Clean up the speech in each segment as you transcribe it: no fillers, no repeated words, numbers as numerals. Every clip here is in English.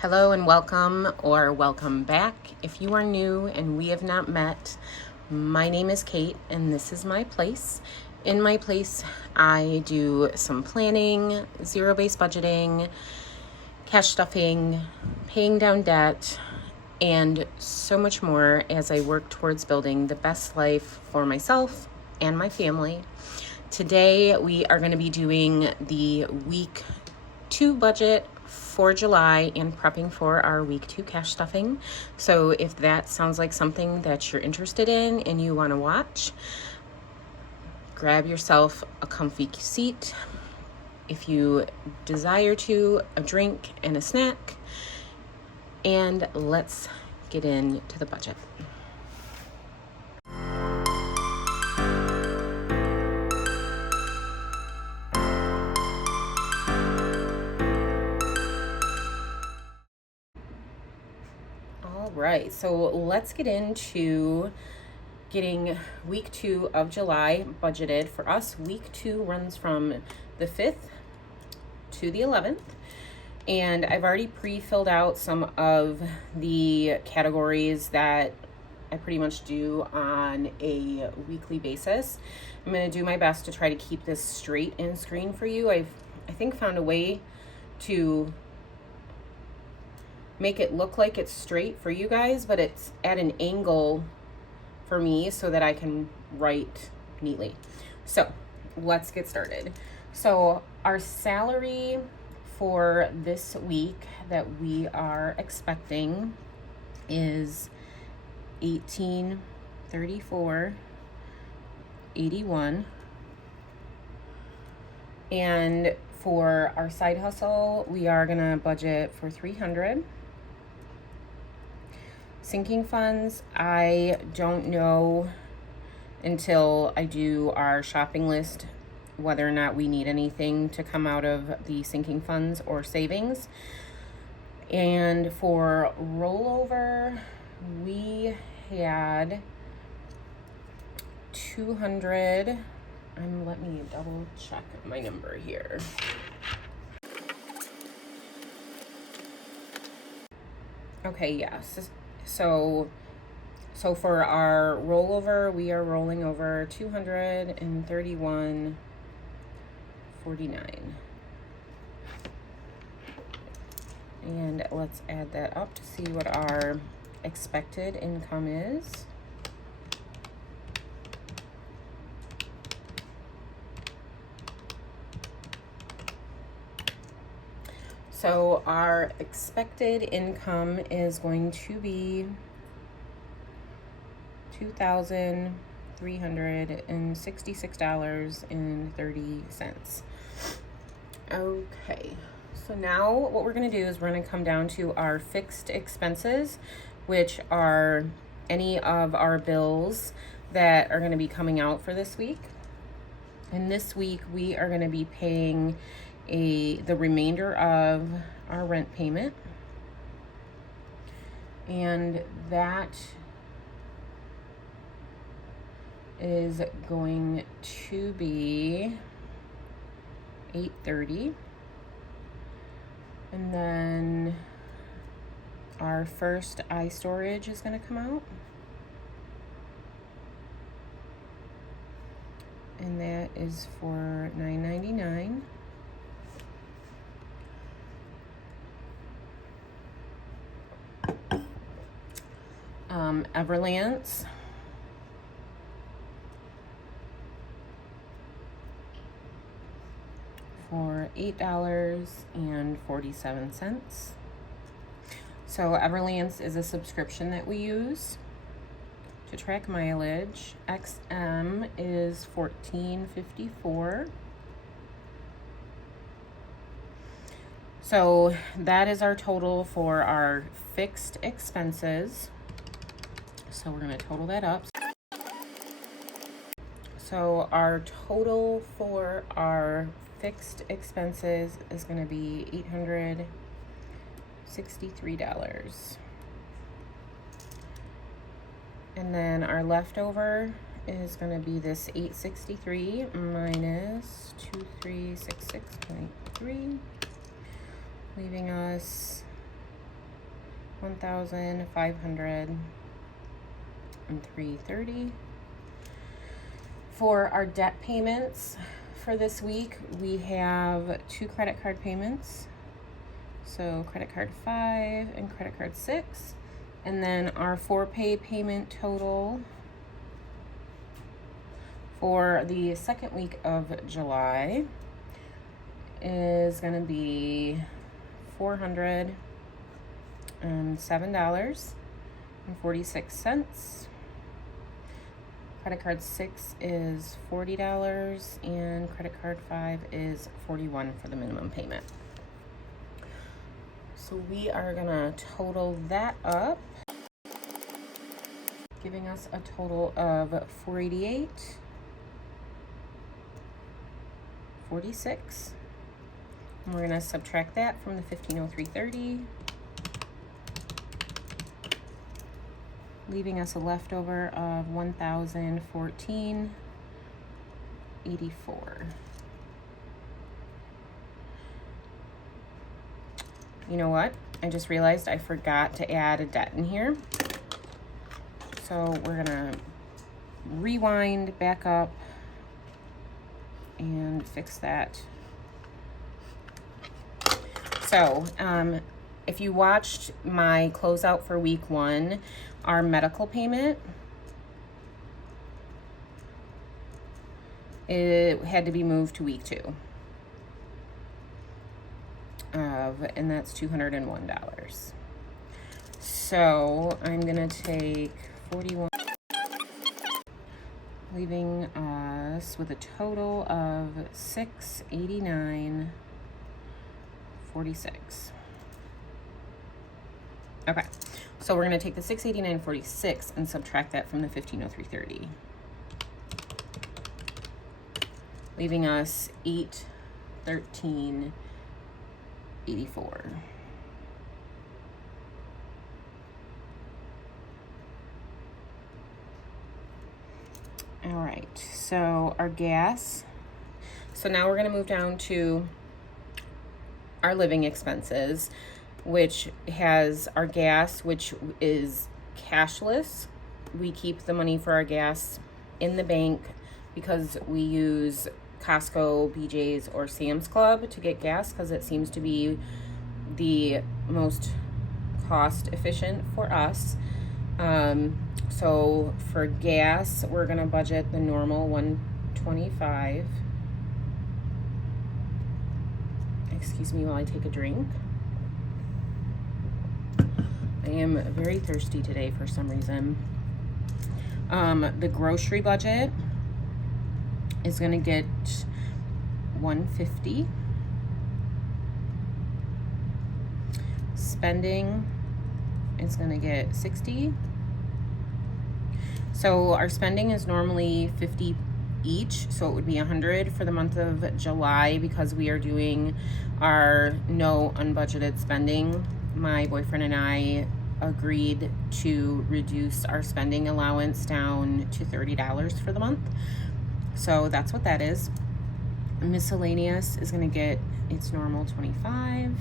Hello and welcome, or welcome back. If you are new and we have not met, my name is Kate and this is my place. In my place, I do some planning, zero-based budgeting, cash stuffing, paying down debt, and so much more as I work towards building the best life for myself and my family. Today, we are going to be doing the week 2 budget for July and prepping for our week 2 cash stuffing. So if that sounds like something that you're interested in and you want to watch, grab yourself a comfy seat. If you desire to, a drink and a snack, and let's get into the budget. All right, so let's get into getting week 2 of July budgeted. For us, week 2 runs from the 5th to the 11th. And I've already pre-filled out some of the categories that I pretty much do on a weekly basis. I'm going to do my best to try to keep this straight in screen for you. I think found a way to make it look like it's straight for you guys, but it's at an angle for me so that I can write neatly. So let's get started. So our salary for this week that we are expecting is $1834.81, and for our side hustle we are gonna budget for $300. Sinking funds, I don't know until I do our shopping list whether or not we need anything to come out of the sinking funds or savings. And for rollover, we had 200. Let me double check my number here. Okay, yes. So for our rollover, we are rolling over 231.49. And let's add that up to see what our expected income is. So our expected income is going to be $2,366.30. Okay, so now what we're going to do is we're going to come down to our fixed expenses, which are any of our bills that are going to be coming out for this week. And this week we are going to be paying the remainder of our rent payment, and that is going to be $830. And then our first iStorage is going to come out, and that is for $9.99. Everlance for $8.47. So Everlance is a subscription that we use to track mileage. XM is $14.54. So that is our total for our fixed expenses. So we're going to total that up. So our total for our fixed expenses is going to be $863. And then our leftover is going to be this $863 minus 2366.3, leaving us $1,503.30. For our debt payments for this week, we have 2 credit card payments. So credit card 5 and credit card 6. And then our 4-pay payment total for the second week of July is going to be $407.46. Credit card 6 is $40, and credit card 5 is $41 for the minimum payment. So we are gonna total that up, giving us a total of $488.46. And we're gonna subtract that from the $1,503.30, leaving us a leftover of $1,014.84. You know what? I just realized I forgot to add a debt in here. So we're gonna rewind back up and fix that. So, if you watched my closeout for week 1, our medical payment, it had to be moved to week 2. And that's $201. So I'm gonna take 41, leaving us with a total of $689.46. Okay, so we're gonna take the $689.46 and subtract that from the $1,503.30, leaving us $813.84. All right, so our gas. So now we're gonna move down to our living expenses, which has our gas, which is cashless. We keep the money for our gas in the bank because we use Costco, BJ's, or Sam's Club to get gas because it seems to be the most cost efficient for us. So for gas, we're gonna budget the normal $1.25. Excuse me while I take a drink. I am very thirsty today for some reason. The grocery budget is gonna get $150. Spending is gonna get $60. So our spending is normally $50 each, so it would be $100 for the month of July because we are doing our no unbudgeted spending. My boyfriend and I agreed to reduce our spending allowance down to $30 for the month. So that's what that is. Miscellaneous is going to get its normal $25.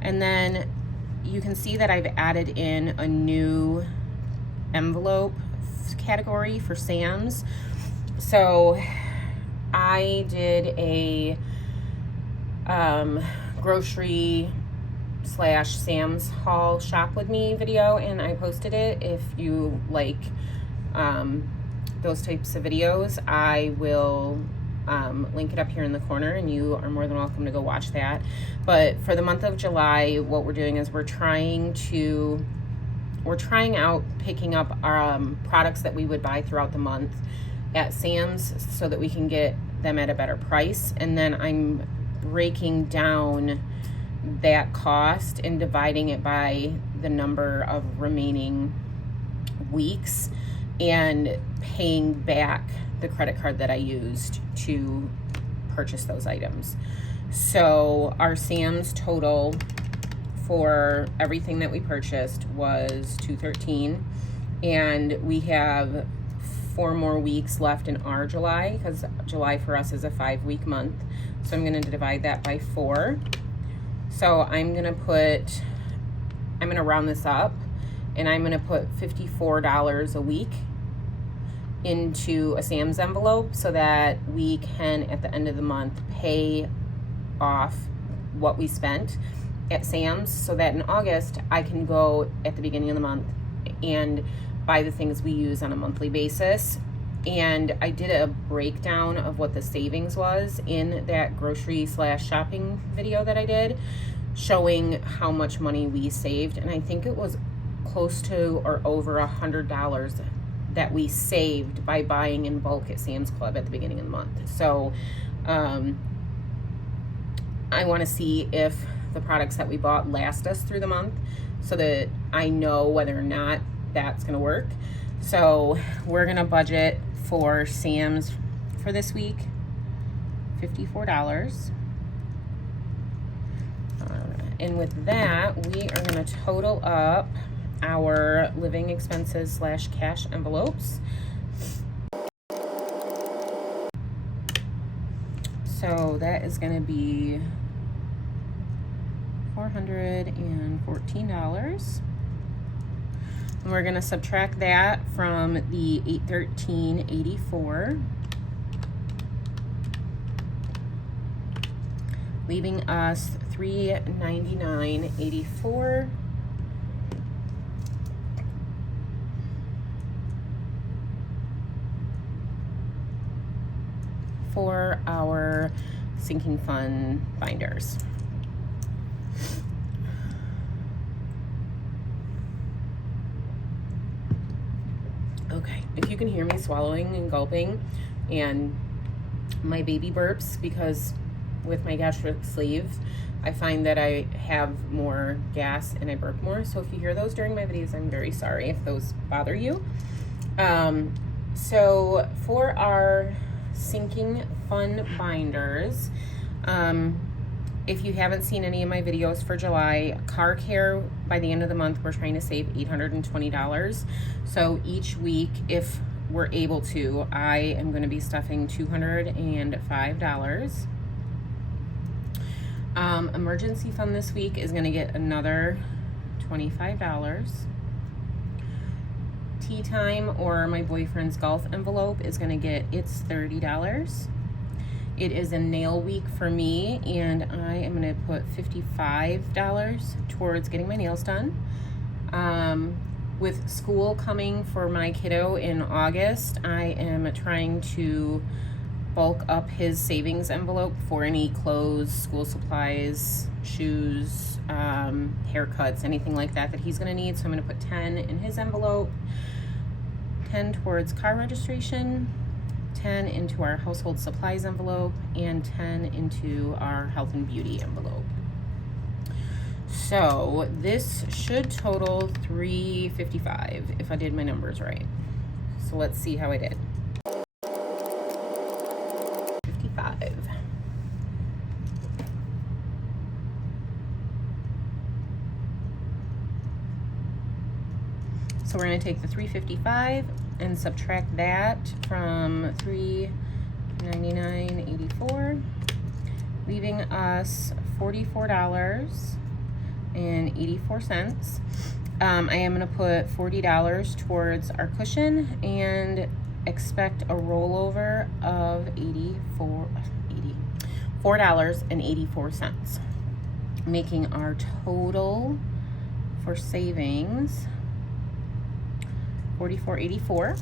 And then you can see that I've added in a new envelope category for Sam's. So I did a grocery / Sam's haul shop with me video, and I posted it. If you like those types of videos, I will link it up here in the corner, and you are more than welcome to go watch that. But for the month of July, what we're doing is we're trying out picking up our products that we would buy throughout the month at Sam's so that we can get them at a better price. And then I'm breaking down that cost and dividing it by the number of remaining weeks and paying back the credit card that I used to purchase those items. So our Sam's total for everything that we purchased was $213, and we have 4 more weeks left in our July because July for us is a 5-week month. So I'm going to divide that by 4. So I'm going to put I'm gonna round this up, and I'm gonna put $54 a week into a Sam's envelope so that we can, at the end of the month, pay off what we spent at Sam's, so that in August I can go at the beginning of the month and buy the things we use on a monthly basis. And I did a breakdown of what the savings was in that grocery/shopping video that I did, showing how much money we saved. And I think it was close to or over $100 that we saved by buying in bulk at Sam's Club at the beginning of the month. So I want to see if the products that we bought last us through the month, so that I know whether or not that's going to work. So we're going to budget for Sam's for this week, $54. And with that, we are going to total up our living expenses / cash envelopes. So that is going to be $414. And we're going to subtract that from the $813.84, leaving us $399.84. for our sinking fund binders. Okay, if you can hear me swallowing and gulping and my baby burps, because with my gastric sleeve, I find that I have more gas and I burp more. So if you hear those during my videos, I'm very sorry if those bother you. So for our sinking fund binders, if you haven't seen any of my videos for July, car care, by the end of the month, we're trying to save $820. So each week, if we're able to, I am going to be stuffing $205. Emergency fund this week is going to get another $25. Tea time, or my boyfriend's golf envelope, is going to get its $30. It is a nail week for me, and I am going to put $55 towards getting my nails done. With school coming for my kiddo in August, I am trying to bulk up his savings envelope for any clothes, school supplies, shoes, haircuts, anything like that that he's going to need. So I'm going to put 10 in his envelope, 10 towards car registration, 10 into our household supplies envelope, and 10 into our health and beauty envelope. So this should total $355 if I did my numbers right. So let's see how I did. 55. So we're going to take the $355 and subtract that from $399.84, leaving us $44.84. I am going to put $40 towards our cushion and expect a rollover of $4.84, making our total for savings $44.84.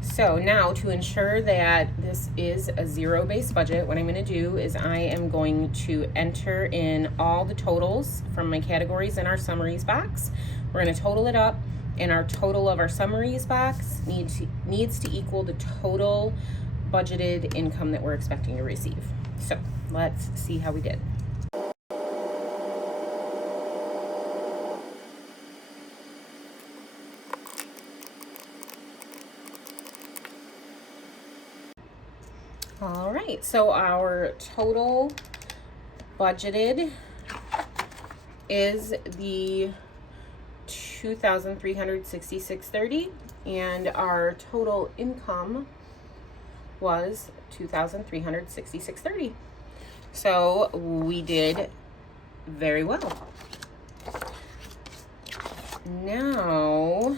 So now, to ensure that this is a zero-based budget, what I'm going to do is I am going to enter in all the totals from my categories in our summaries box. We're going to total it up, and our total of our summaries box needs to equal the total budgeted income that we're expecting to receive. So let's see how we did. All right, so our total budgeted is the $2,366.30, and our total income was $2,366.30. So we did very well. Now,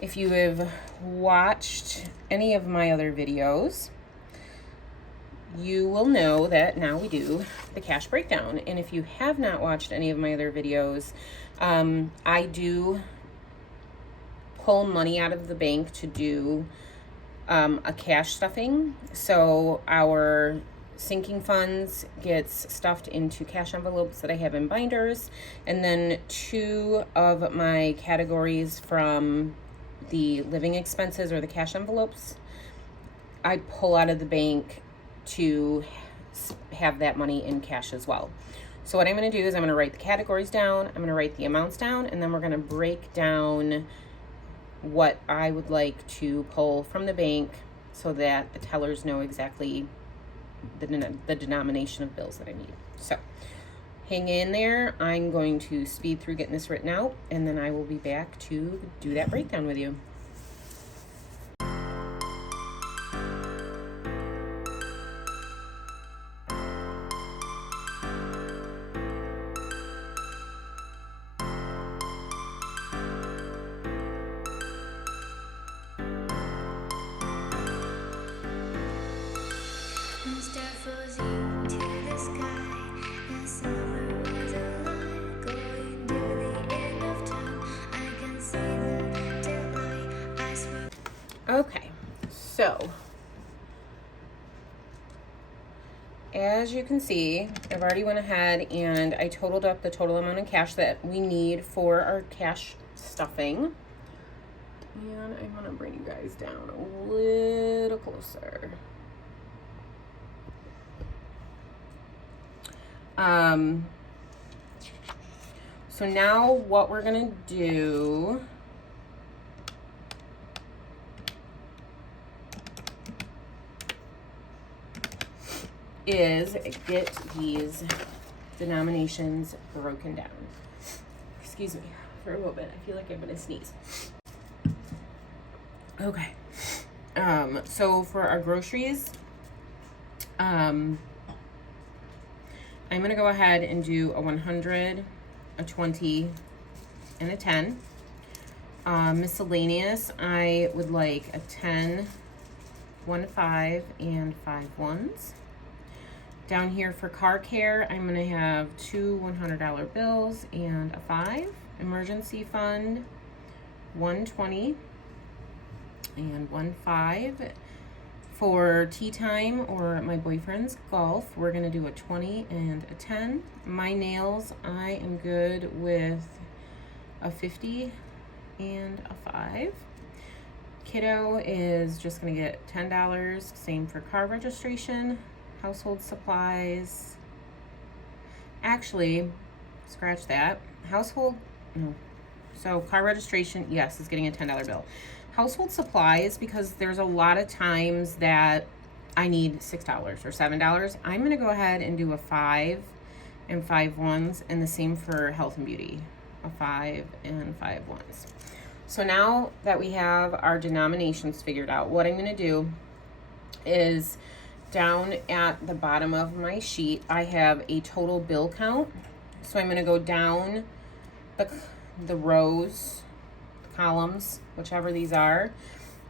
if you have watched any of my other videos, you will know that now we do the cash breakdown. And if you have not watched any of my other videos, I do pull money out of the bank to do a cash stuffing. So our sinking funds gets stuffed into cash envelopes that I have in binders, and then 2 of my categories from the living expenses or the cash envelopes I pull out of the bank to have that money in cash as well. So what I'm going to do is I'm going to write the categories down, I'm going to write the amounts down, and then we're going to break down what I would like to pull from the bank so that the tellers know exactly the denomination of bills that I need. So hang in there. I'm going to speed through getting this written out, and then I will be back to do that breakdown with you. Okay, so as you can see, I've already went ahead and I totaled up the total amount of cash that we need for our cash stuffing. And I'm gonna bring you guys down a little closer. So now what we're gonna do is get these denominations broken down. Excuse me for a little bit. I feel like I'm gonna sneeze. Okay. So for our groceries, I'm gonna go ahead and do a 100, a 20, and a 10. Miscellaneous, I would like a 10, 1 5, and 5 1s. Down here for car care, I'm gonna have 2 $100 bills and a 5. Emergency fund, 120 and 1 5. For tea time or my boyfriend's golf, we're gonna do a 20 and a 10. My nails, I am good with a 50 and a 5. Kiddo is just gonna get $10. Same for car registration. Household supplies. Actually, scratch that. Household, no. So car registration, yes, is getting a $10 bill. Household supplies, because there's a lot of times that I need $6 or $7. I'm gonna go ahead and do a 5 and 5 1s, and the same for health and beauty, a 5 and 5 1s. So now that we have our denominations figured out, what I'm gonna do is down at the bottom of my sheet, I have a total bill count. So I'm going to go down the rows, columns, whichever these are,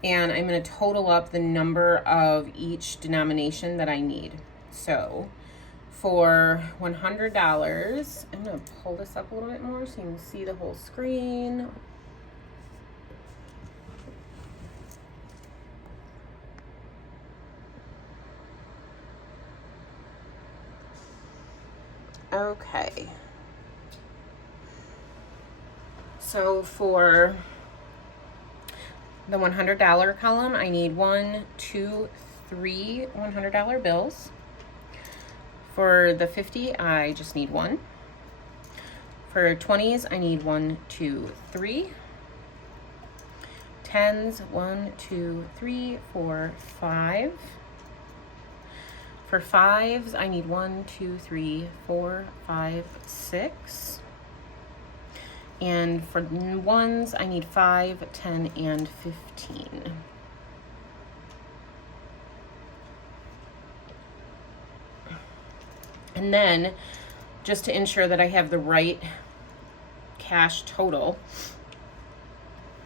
and I'm going to total up the number of each denomination that I need. So for $100, I'm going to pull this up a little bit more so you can see the whole screen. Okay. So for the $100 column, I need 1, 2, 3 $100 bills. For the 50, I just need 1. For 20s, I need 1, 2, 3. 10s, 1, 2, 3, 4, 5. For 5s, I need 1, 2, 3, 4, 5, 6. And for 1s, I need 5, 10, and 15. And then, just to ensure that I have the right cash total,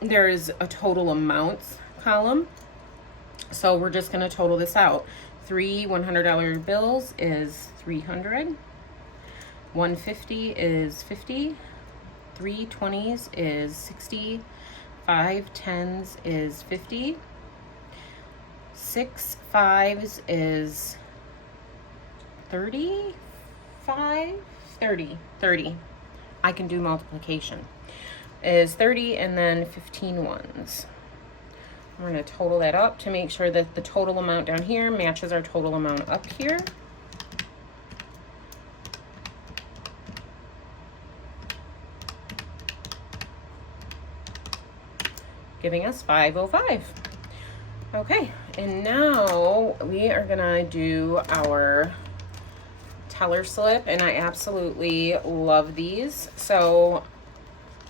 there's a total amounts column. So we're just going to total this out. 3 $100 bills is 300. 150 is 50. 3 20s is 60. 5 10s is 50. 6 5s is 35. 30. I can do multiplication. Is 30, and then 15 ones. We're going to total that up to make sure that the total amount down here matches our total amount up here. Giving us 505. Okay, and now we are going to do our teller slip, and I absolutely love these. So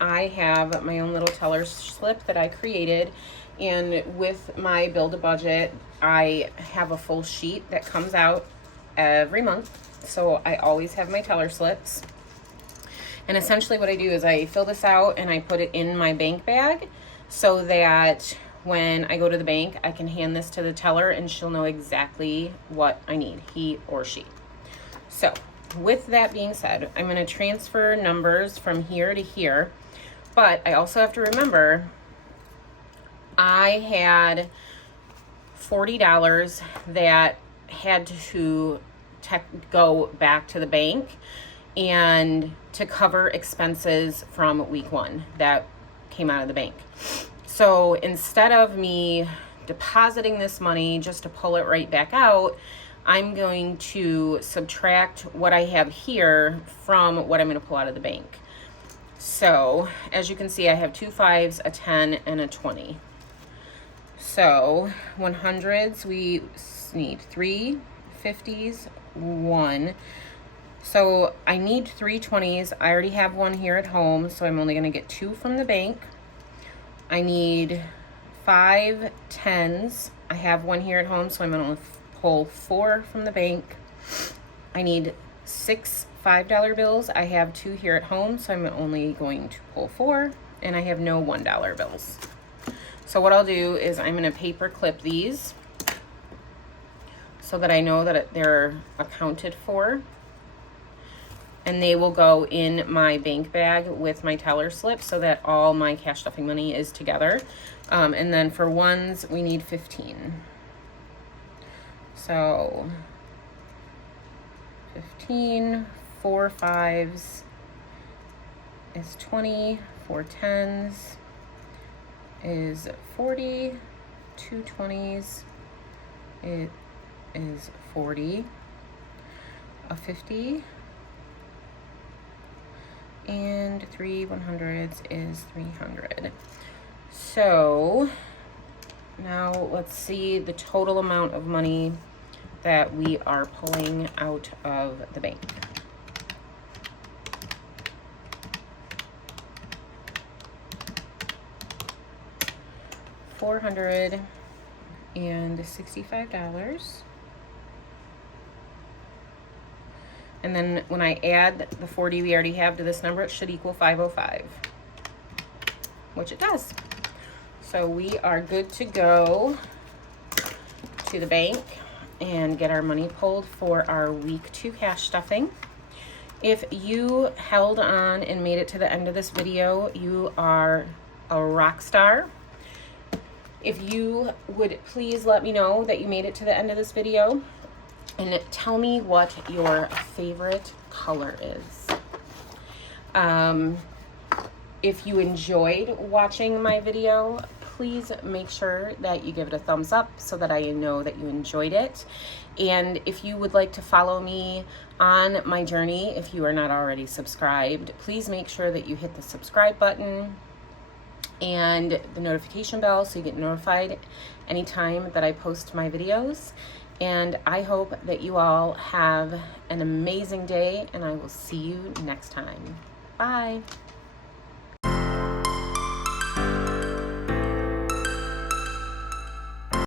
I have my own little teller slip that I created, and with my Build a Budget, I have a full sheet that comes out every month. So I always have my teller slips. And essentially what I do is I fill this out and I put it in my bank bag so that when I go to the bank, I can hand this to the teller and she'll know exactly what I need, he or she. So with that being said, I'm going to transfer numbers from here to here, but I also have to remember I had $40 that had to go back to the bank and to cover expenses from week 1 that came out of the bank. So instead of me depositing this money just to pull it right back out, I'm going to subtract what I have here from what I'm going to pull out of the bank. So as you can see, I have 2 5s, a 10, and a 20. So 100s, we need 3 50s, 1. So I need 3 20s. I already have 1 here at home, so I'm only going to get 2 from the bank. I need 5 10s. I have 1 here at home, so I'm going to pull 4 from the bank. I need 6 $5 bills. I have 2 here at home, so I'm only going to pull 4, and I have no $1 bills. So what I'll do is I'm going to paper clip these so that I know that they're accounted for, and they will go in my bank bag with my teller slip so that all my cash stuffing money is together. And then for ones, we need 15. So 15, 4 5s is 20, 4 10s is 40, 2 20s, it is 40, a 50, and 3 100s is 300. So now let's see the total amount of money that we are pulling out of the bank. $465. And then when I add the 40 we already have to this number, it should equal 505, which it does. So we are good to go to the bank and get our money pulled for our week 2 cash stuffing. If you held on and made it to the end of this video, you are a rock star. If you would please let me know that you made it to the end of this video and tell me what your favorite color is. If you enjoyed watching my video, please make sure that you give it a thumbs up so that I know that you enjoyed it. And if you would like to follow me on my journey, if you are not already subscribed, please make sure that you hit the subscribe button and the notification bell so you get notified anytime that I post my videos. And I hope that you all have an amazing day, and I will see you next time. Bye.